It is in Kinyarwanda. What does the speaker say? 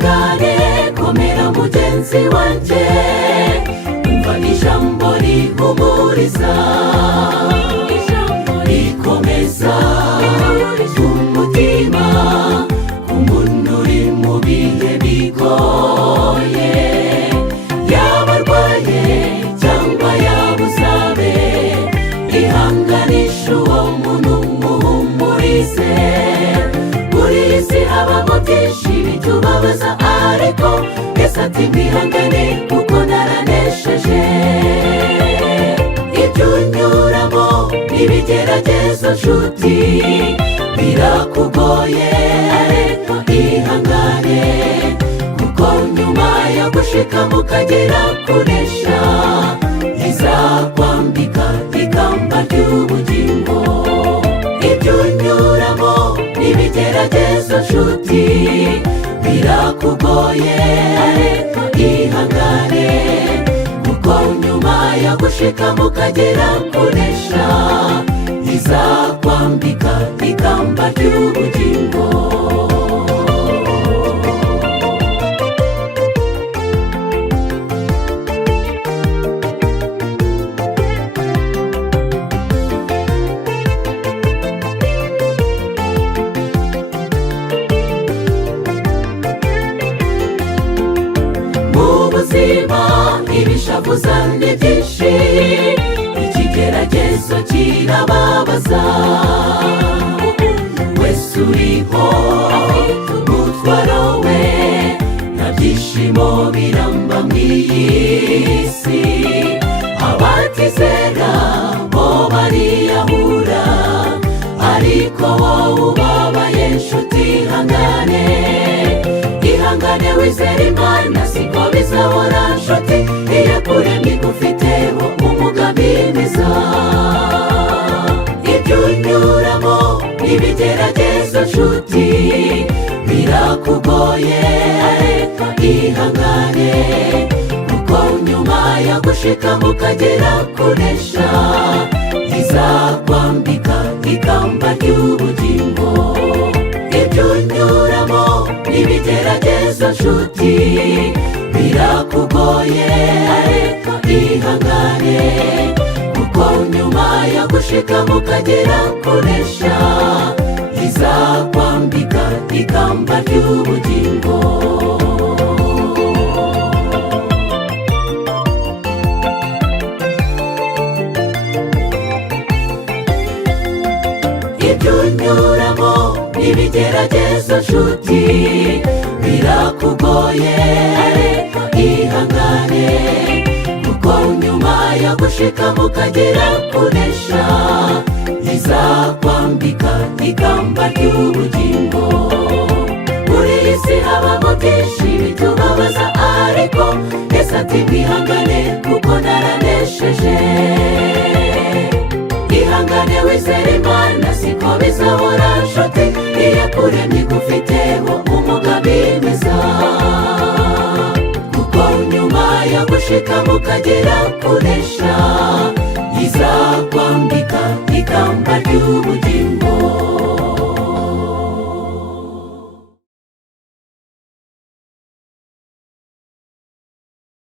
ihangane komera mugenzi wanjye, umva ijambo rihumuriza, rikomeza umutima ku muntu uri mu bihe bigoye, yaba arwaye cyangwa yabuzabe, ihanganisha uwo muntu muhumurize. Muri iyi si habamo byinshi bitubabaza, ariko Yesu ati mwihangane kuko naranesheje. Ibyo unyuramo n'ibigeragezo nshuti birakugoye, ariko ihangane kuko nyuma yo gushikama ukagera kunesha, izakwambika ikamba ry'ubugingo. Ibyo unyuramo n'ibigeragezo nshuti birakugoye, ariko ihangane kuko nyuma yo gushikama ukagera kunesha, izakwambika ikamba ry'ubugingo. Ibishavuza ni byinshi, ikigeragezo kirababaza, wese uriho umutwaro we, nta byishimo biramba mw'iyi si. Abatizera bo bariyahura, ariko wowe ubabaye nshuti ihangane, ihangane wizere Imana siko bizahora nshuti, iyakuremye igufiteho umugambi mwiza. Ibyo unyuramo n'ibigeragezo nshuti birakugoye, ariko ihangane kuko nyuma yo gushikama ukagera kunesha, izakwambika ikamba ry'ubugingo. Ibyo unyuramo n'ibigeragezo nshuti birakugoye, ariko ihangane kuko nyuma yo gushikama ukagera kunesha, izakwambika ikamba ry'ubugingo. Ibyo unyuramo n'ibigeragezo nshuti birakugoye, ariko ihangane kuko nyuma yo gushikama ukagera kunesha, izakwambika ikamba ry'ubugingo. Muri iyi si habamo byinshi bitubabaza, ariko Yesu ati mwihangane kuko naranesheje. Ihangane wizere Imana siko bizahora nshuti, iyakuremye igufiteho umugambi mwiza. Kuko nyuma yo gushikama ukagera kunesha, izakwambika ikamba ry'ubugingo.